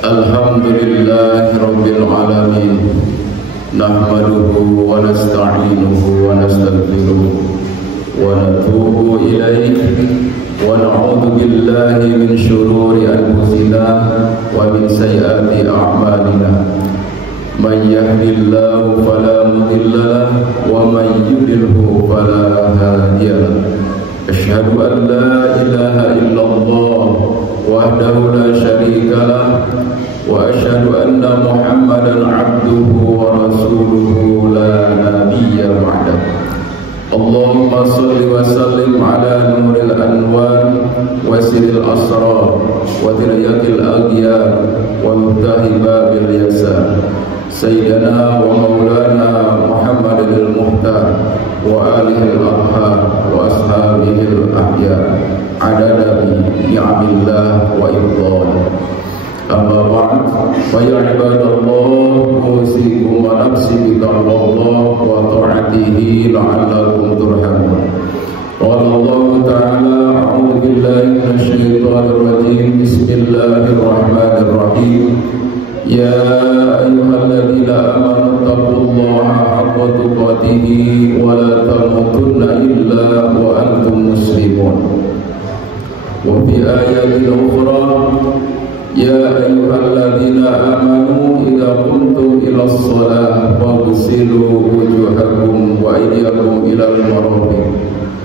Alhamdulillahi Rabbil Alamin. Nahmaduhu wa nasta'inuhu wa nastaghfiruh wa natubu ilayhi wa na'udzu billahi min shururi anfusina wa min sayyiati a'malina. Man yahdihillahu fala mudilla wa man yudlilhu fala hadiya. Asyhadu an la ilaha illallah wahdahu la syarika lah wa asyhadu anna Muhammadan abduhu wa rasuluhu la nabiyya ba'dah. Allahumma salli wa sallim ala nuril anwar wa siril asrar wa diryatil aghyar wa muftahi babil yasar sayyidina wa maulana Muhammadil muhtar wa alihi al-athhar wa ashabihi al-ahyar adada bi ni'amillah wa ifdal. Amma ba'd, fa ya ibadallah, usikum wa nafsi bi taqwallah wa ta'atihi la'allakum turhamun. Qala Allah ta'ala, a'udzu billahi minasy syaithanir rajim. Bismillahirrahmanirrahim. Ya ayyuhalladzina amanu taqullaha haqqa tuqatih wa la tamutunna illa wa antum muslimun. Wa fi ayatin ukhra, ya ayyuhalladzina amanu idza qumtum ila shalah faghsilu wujuhakum wa aydiyakum ila al-marafiq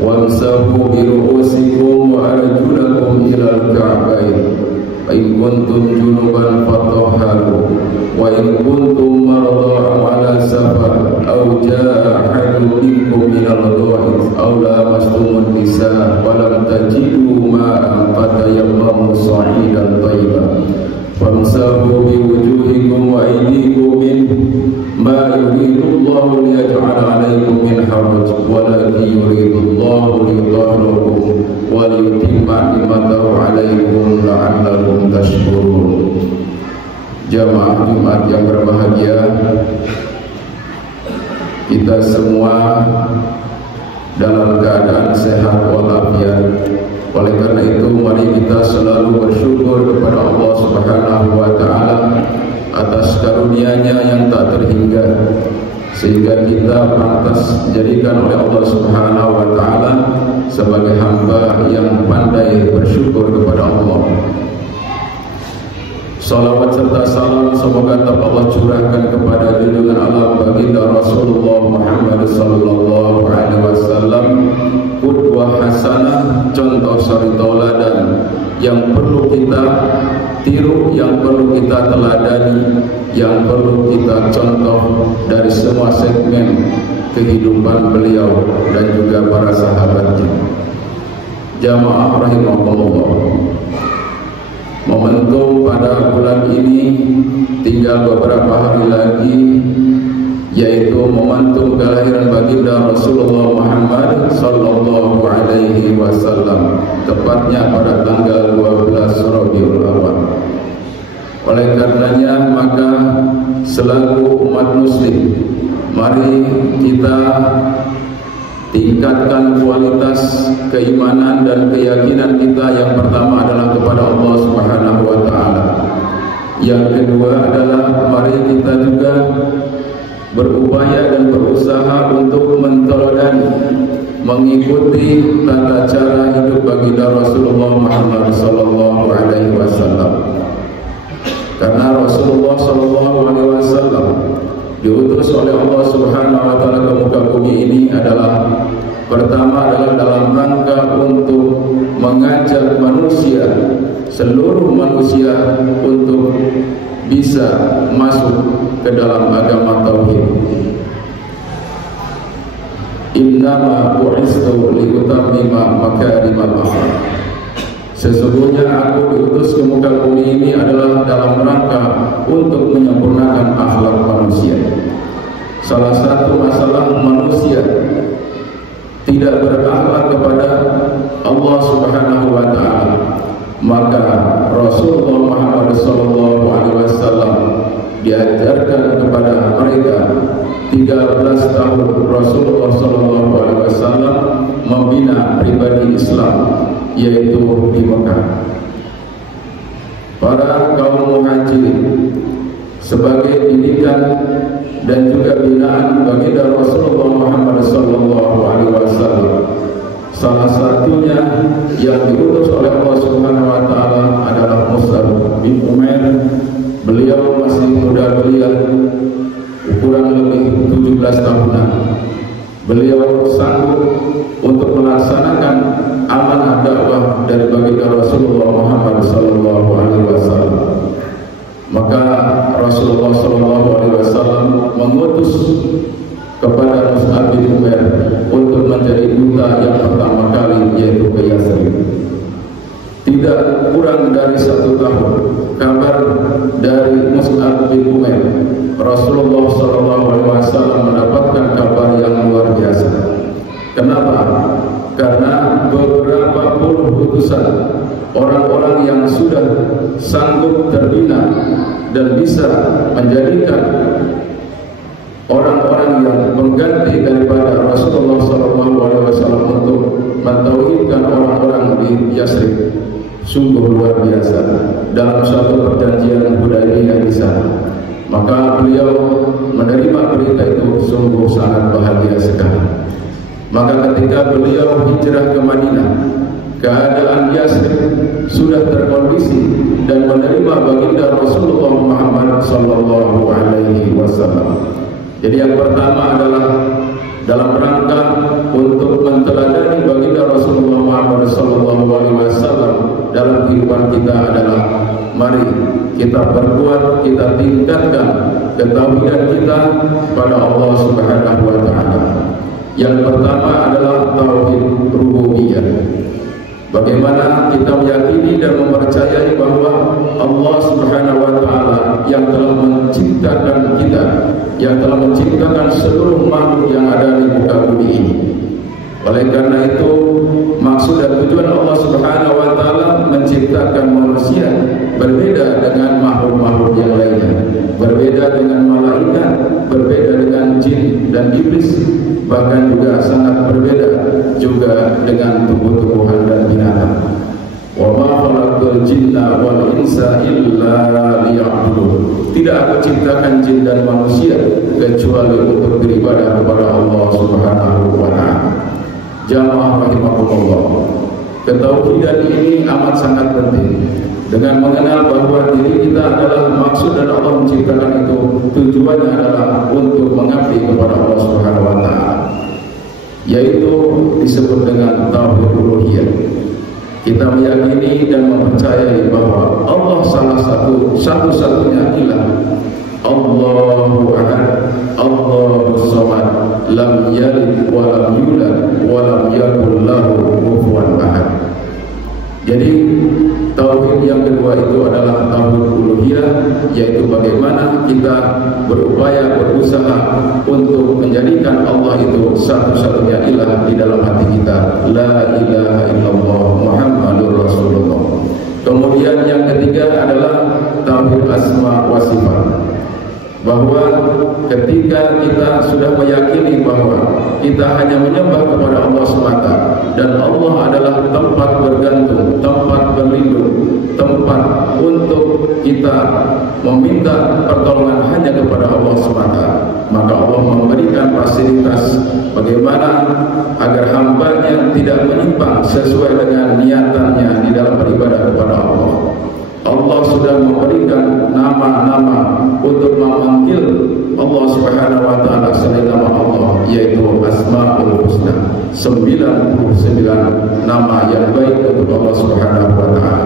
wamsahu bi ru'usikum wa arjulakum ila al-ka'bayn. In kuntum junuban fatahharu wa in kuntum marada ala safar aw jaa ahadun minkum min al-ghaiz aw lamastum an-nisaa wa lam tajidu ma'an fatayammamu sa'idan tayyiban famsahu bi wujuhikum wa aydikum minhu ma yuridu Allahu liyaj'ala 'alaykum min haraj walakin yuridu Allahu liyutahhirakum wa liyutimma ni'matahu 'alaykum la'allakum tashkurun. Jamaah Jumat yang berbahagia, kita semua dalam keadaan sehat walafiat. Oleh karena itu, mari kita selalu bersyukur kepada Allah Subhanahu wa Ta'ala atas karunia-Nya yang tak terhingga, sehingga kita pantas dijadikan oleh Allah Subhanahu wa Ta'ala sebagai hamba yang pandai bersyukur kepada Allah. Salawat serta salam semoga tetap Allah curahkan kepada junjungan alam baginda Rasulullah Muhammad sallallahu alaihi wasallam, qudwah hasanah, contoh suri tauladan yang perlu kita tiru, yang perlu kita teladani, yang perlu kita contoh dari semua segmen kehidupan beliau dan juga para sahabatnya. Jamaah rahimahullah, momentum pada bulan ini tinggal beberapa hari lagi, yaitu momentum kelahiran baginda Rasulullah Muhammad sallallahu alaihi wasallam, tepatnya pada tanggal 12 Rabiul Awal. Oleh karenanya, maka selaku umat muslim, mari kita tingkatkan kualitas keimanan dan keyakinan kita. Yang pertama adalah kepada Allah Subhanahu wa Ta'ala. Yang kedua adalah mari kita juga berupaya dan berusaha untuk menteladani, mengikuti tata cara hidup baginda Rasulullah Muhammad sallallahu alaihi wasallam. Karena Rasulullah sallallahu alaihi wasallam diutus oleh Allah Subhanahu wa Ta'ala ke muka bumi ini adalah pertama adalah dalam rangka untuk mengajak manusia, seluruh manusia, untuk bisa masuk ke dalam agama tauhid. Innama bu'istu liutammima makarimal akhlaq. Sesungguhnya aku diutus ke muka bumi ini adalah dalam rangka untuk menyempurnakan akhlak manusia. Salah satu masalah manusia tidak berakhlak kepada Allah Subhanahu wa Ta'ala, maka Rasulullah Muhammad sallallahu alaihi wasallam diajarkan kepada mereka 13 tahun Rasulullah sallallahu alaihi wasallam membina pribadi Islam, yaitu di Mekah. para kaum muhajirin sebagai didikan dan juga binaan baginda Rasulullah Muhammad sallallahu alaihi wasallam. Salah satunya yang diutus oleh Allah Subhanahu wa taala adalah Mus'ab bin Umair. Beliau masih muda belia, kurang lebih 17 tahunan. Beliau sanggup untuk melaksanakan amanah dakwah dari baginda Rasulullah Muhammad sallallahu alaihi wasallam. Maka Rasulullah sallallahu alaihi wasallam mengutus kepada Mus'ab bin Umair untuk menjadi duta yang pertama kali, yaitu ke Yathrib. Tidak kurang dari 1 tahun kabar dari Mus'ab bin Umair, Rasulullah SAW mendapatkan kabar yang luar biasa. Kenapa? Karena beberapa puluh utusan orang-orang yang sudah sanggup terbina dan bisa menjadikan orang-orang yang mengganti daripada Rasulullah SAW untuk mentauhidkan orang-orang di Yathrib sungguh luar biasa dalam suatu perjanjian Hudaybiyah di sana. Maka beliau menerima berita itu sungguh sangat bahagia sekali. Maka ketika beliau hijrah ke Madinah, keadaan Yathrib sudah terkondisi dan menerima baginda Rasulullah Muhammad sallallahu alaihi wasallam. Jadi yang pertama adalah dalam rangka untuk menteladani baginda Rasulullah Muhammad sallallahu alaihi wasallam dalam kehidupan kita adalah mari kita perkuat, kita tingkatkan ketauhidan kita pada Allah Subhanahu wa taala. Yang pertama adalah tauhid rububiyah. Bagaimana kita meyakini dan mempercayai bahwa Allah Subhanahu wa taala yang telah menciptakan kita, yang telah menciptakan seluruh makhluk yang ada di muka bumi ini. Oleh karena itu, maksud dan tujuan Allah Subhanahu wa taala menciptakan manusia berbeda dengan makhluk-makhluk yang lainnya, berbeda dengan malaikat, berbeda dengan jin dan iblis, bahkan juga sangat berbeda juga dengan tumbuh-tumbuhan dan binatang. Wa ma khalaqtul jinna wal insa illa liya'budun. Tidak aku ciptakan jin dan manusia kecuali untuk beribadah kepada Allah Subhanahu wa taala. Jamaah rahimakumullah. Ketauhidan ini amat sangat penting. Dengan mengenal bahwa diri kita adalah maksud dan Allah menciptakan itu, tujuannya adalah untuk mengabdi kepada Allah Subhanahu wa taala, yaitu disebut dengan tauhid uluhiyah. Kita meyakini dan mempercayai bahwa Allah salah satu-satunya ilah. Allahu ahad, Allahus samad, lam yalid wa lam yulad wa lam yakul lahu kufuwan ahad. Jadi tauhid yang kedua itu adalah tauhid uluhiyah, yaitu bagaimana kita berupaya berusaha untuk menjadikan Allah itu satu-satunya ilah di dalam hati kita. La ilaha illallah Muhammadur Rasulullah. Kemudian yang ketiga adalah tauhid asma wa sifat. Bahwa ketika kita sudah meyakini bahwa kita hanya menyembah kepada Allah semata dan Allah adalah tempat bergantung, tempat berlindung, tempat untuk kita meminta pertolongan hanya kepada Allah semata, maka Allah memberikan fasilitas bagaimana agar hambanya tidak menyimpang sesuai dengan niatannya di dalam beribadah kepada Allah. Allah sudah memberikan nama-nama untuk memanggil Allah Subhanahu wa taala selain nama Allah, yaitu Asmaul Husna, 99 nama yang baik untuk Allah Subhanahu wa taala.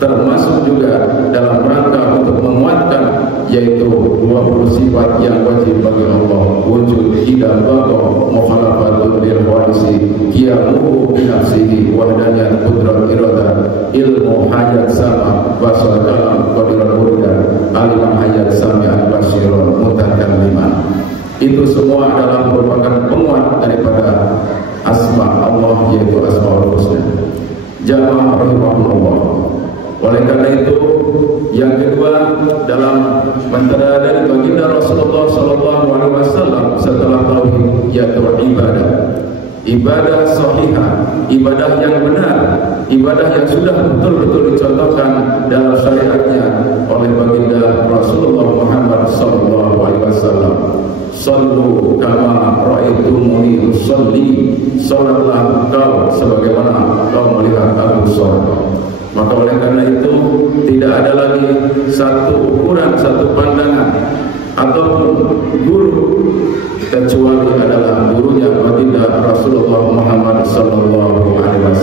Termasuk juga dalam rangka untuk menguatkan yaitu 20 sifat yang wajib bagi Allah: wujud, tidak baqa, mukhalafatun lil khawarisi, qiyamuhu bi nafsihi, wahdaniyat, qudrat, iradah, ilmu, hayat, sama, basar, kalam, qadirat, muridan, alimah, hayat, sami'an, basirun, mutakalliman. Itu semua adalah merupakan penguat daripada asma Allah, yaitu Asmaul Husna. Jamaah rahimahullah. Oleh karena itu, yang kedua dalam menteladani baginda Rasulullah SAW setelah tauhid, yaitu ibadah. Ibadah sahihah ibadah yang benar, ibadah yang sudah betul-betul dicontohkan dalam syariatnya oleh baginda Rasulullah Muhammad SAW. Sallu kama ra'aitumuni usolli, salatlah kau sebagaimana kau melihat aku salat. Maka oleh karena itu tidak ada lagi satu ukuran, satu pandangan ataupun guru kecuali adalah gurunya baginda Rasulullah Muhammad SAW.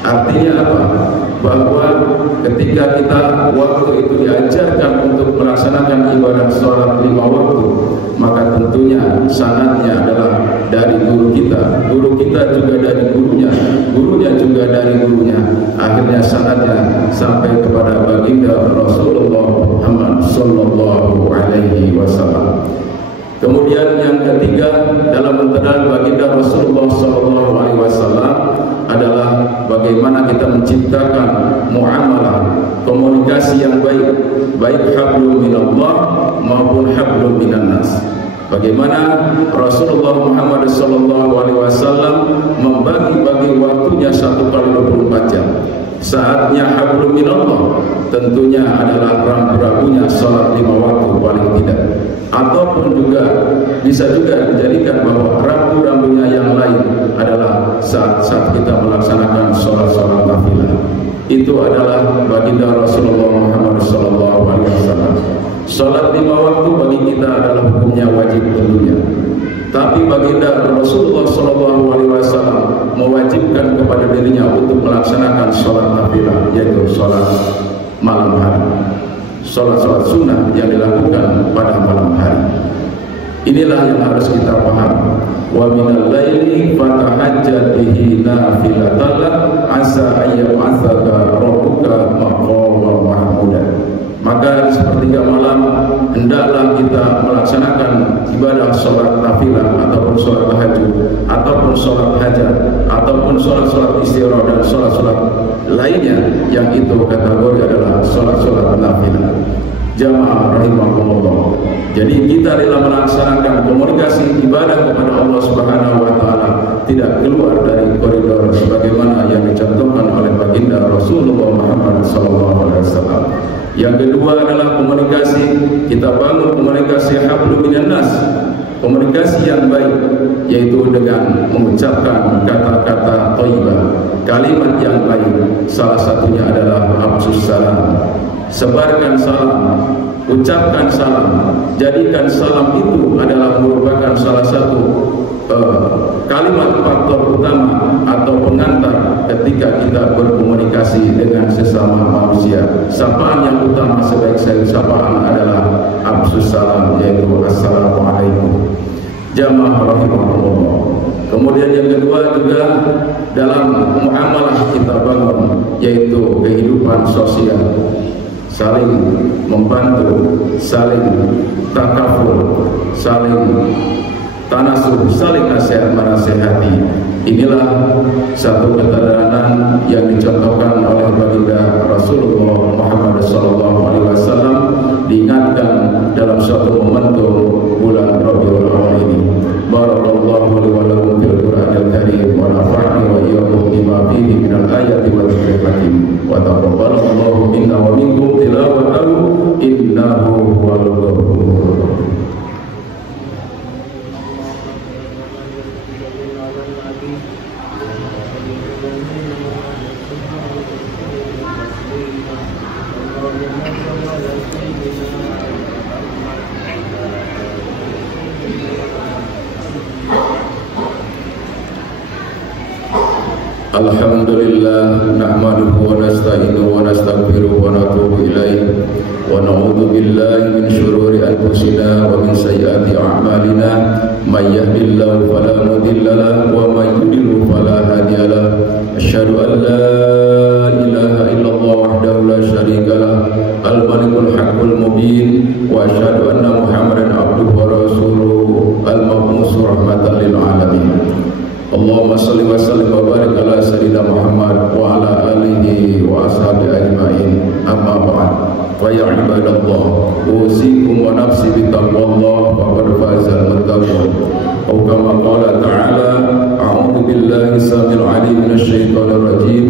Artinya apa? Bahwa ketika kita waktu itu diajarkan untuk melaksanakan ibadah sholat 5 waktu, maka tentunya sanadnya adalah dari guru kita juga dari gurunya, gurunya juga dari gurunya. Akhirnya sanadnya sampai kepada baginda Rasulullah Muhammad SAW. Kemudian yang ketiga dalam mengenal baginda Rasulullah SAW adalah bagaimana kita menciptakan muamalah, komunikasi yang baik, baik hablum minallah maupun hablum minannas. Bagaimana Rasulullah Muhammad SAW membagi-bagi waktunya 1 kali 24 jam. Saatnya hablum minallah tentunya adalah rambu-rambunya sholat 5 waktu paling tidak, ataupun juga bisa juga dijadikan bahwa rambu-rambunya yang lain adalah saat kita melaksanakan sholat-sholat nafilah. Itu adalah baginda Rasulullah Muhammad SAW. Sholat 5 waktu bagi kita adalah hukumnya wajib tentunya. Tapi baginda Rasulullah SAW mewajibkan kepada dirinya untuk melaksanakan sholat nafilah, yaitu sholat malam hari, sholat sunnah yang dilakukan pada malam hari. Inilah yang harus kita paham. Wa minal laili fatahajjat bihi nafilatan asa ayyab'atsaka rabbuka maqaman mahmuda. Maka di sepertiga malam hendaklah kita melaksanakan ibadah sholat nafilah ataupun sholat tahajud ataupun sholat hajat ataupun sholat istirahat dan sholat lainnya yang itu kategori adalah sholat nafilah. Jamaah rahimahumullah. Jadi kita dalam melaksanakan komunikasi ibadah kepada Allah Subhanahu wa taala tidak keluar dari koridor sebagaimana yang dicontohkan oleh baginda Rasulullah Muhammad SAW. Yang kedua adalah komunikasi, kita bangun komunikasi hablum minannas, komunikasi yang baik, yaitu dengan mengucapkan kata-kata thayyibah, kalimat yang baik. Salah satunya adalah afsus salam, sebarkan salam, ucapkan salam, jadikan salam itu adalah merupakan salah satu kalimat faktor utama atau pengantar ketika kita berkomunikasi dengan sesama manusia. Sapaan yang utama sebaik-baik sapaan adalah afsus salam, yaitu assalamualaikum. Jamaah rahimahullah. Kemudian yang kedua juga dalam muamalah kita bangun, yaitu kehidupan sosial, saling membantu, saling takaful, saling tanasuh, saling nasihat menasihati. Inilah satu keteladanan yang dicontohkan oleh baginda Rasulullah Muhammad SAW, diingatkan dalam suatu momentum bulan Rabiul Awal ini. Barakallahu li wa lakum fil Qur'anil Karim wa nafa'ani wa iyyakum bima fihi minal ayati wa dzikril hakim wa taqabbalallahu minna wa minkum tilawatahu innahu huwal ghafurur. Alhamdulillah, nahmaduhu wa nasta'inuhu wa nastaghfiruhu wa natubu ilaih wa na'udzu billahi min syururi anfusina wa min sayyiati a'malina. May yahdihillahu fala mudilla lahu wa may yudlil fala hadiya lahu. Asyhadu an la ilaha illallah wahdahu la syarika lahu al-malikul haqqul mubin wa asyhadu anna Muhammadan abduhu wa rasuluhu al-mab'uts rahmatan lil alamin. Allahumma salli wa sallim wa barik ala sayyidina Muhammad wa ala alihi wa ashabihi ajma'in. Amma ba'd. Wa ya ibadallah, usikum wa nafsi bi taqwallah faqad faza al-muttaqun. Aw kama qala ta'ala, a'udzu billahi samil alim minasyaitonir rajim.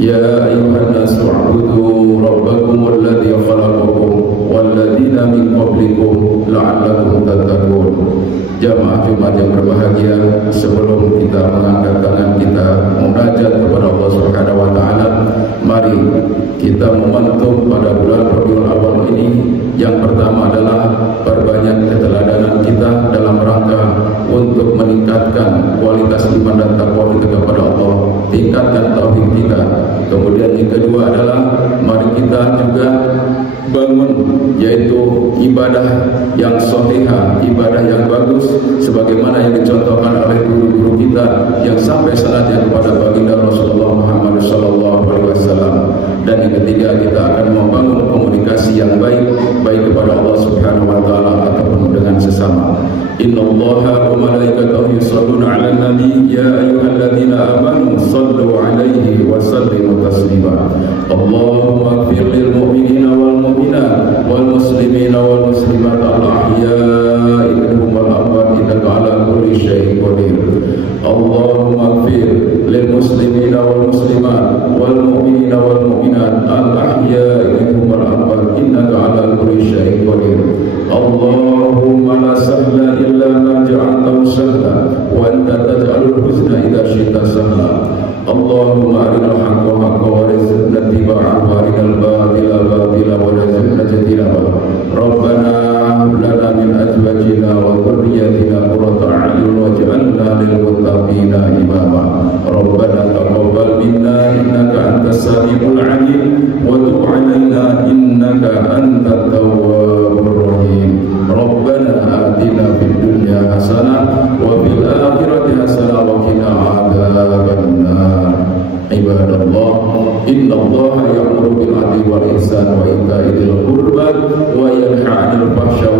Ya ayuhan nasu u'budu rabbakum alladzi khalaqakum walladzina min qablikum la'allakum tattaqun. Jamaah Jumat yang berbahagia, sebelum kita mengangkat tangan kita munajat kepada Allah Subhanahu wa taala, mari kita momentum pada bulan Rabiul Awal ini. Yang pertama adalah perbanyak keteladanan kita dalam rangka untuk meningkatkan kualitas iman dan takwa kita kepada Allah, tingkatkan tauhid kita. Kemudian yang kedua adalah mari kita juga bangun, yaitu ibadah yang sohihah, ibadah yang bagus, sebagaimana yang dicontohkan oleh guru-guru kita yang sampai saatnya kepada baginda Rasulullah Muhammad SAW. Dan yang ketiga, kita akan membangun komunikasi yang baik, baik kepada Allah Subhanahu wa taala ataupun dengan sesama. Innallaha wa malaikatahu yusholluna 'alan nabi ya ayyuhalladzina amanu shallu 'alaihi wa sallimu taslima. Allahumma ighfir lil mu'minina wal mu'minat wal muslimina wal muslimat al ahya'i minhum wal amwat innaka 'ala kulli syai'in qadir. Allahumma ighfir lil muslimina wal muslimat wal mu'minina wal mu'minat al ahya'i minhum wal amwat innaka 'ala kulli syai'in qadir. Allahumma la sahla illa ma ja'altahu sahla wa anta taj'alul huzna idza syi'ta sahla. Allahumma arinal haqqa haqqan warzuqna ittiba'ahu wa arinal batila batila warzuqna ijtinabah. Rabbana hab lana min azwajina wa dhurriyyatina qurrata a'yun waj'alna lil muttaqina imama. Rabbana taqabbal minna innaka antas samiul 'alim wa tub 'alaina innaka antat tawwabur rahim. Rabbana atina fid dunya hasanah wa fil akhirati hasanah wa qina adzabannar. Ibadallah, innallaha ya'muru bil 'adli wal ihsan wa ita'i dzil qurba wa yanha 'anil fahsya'i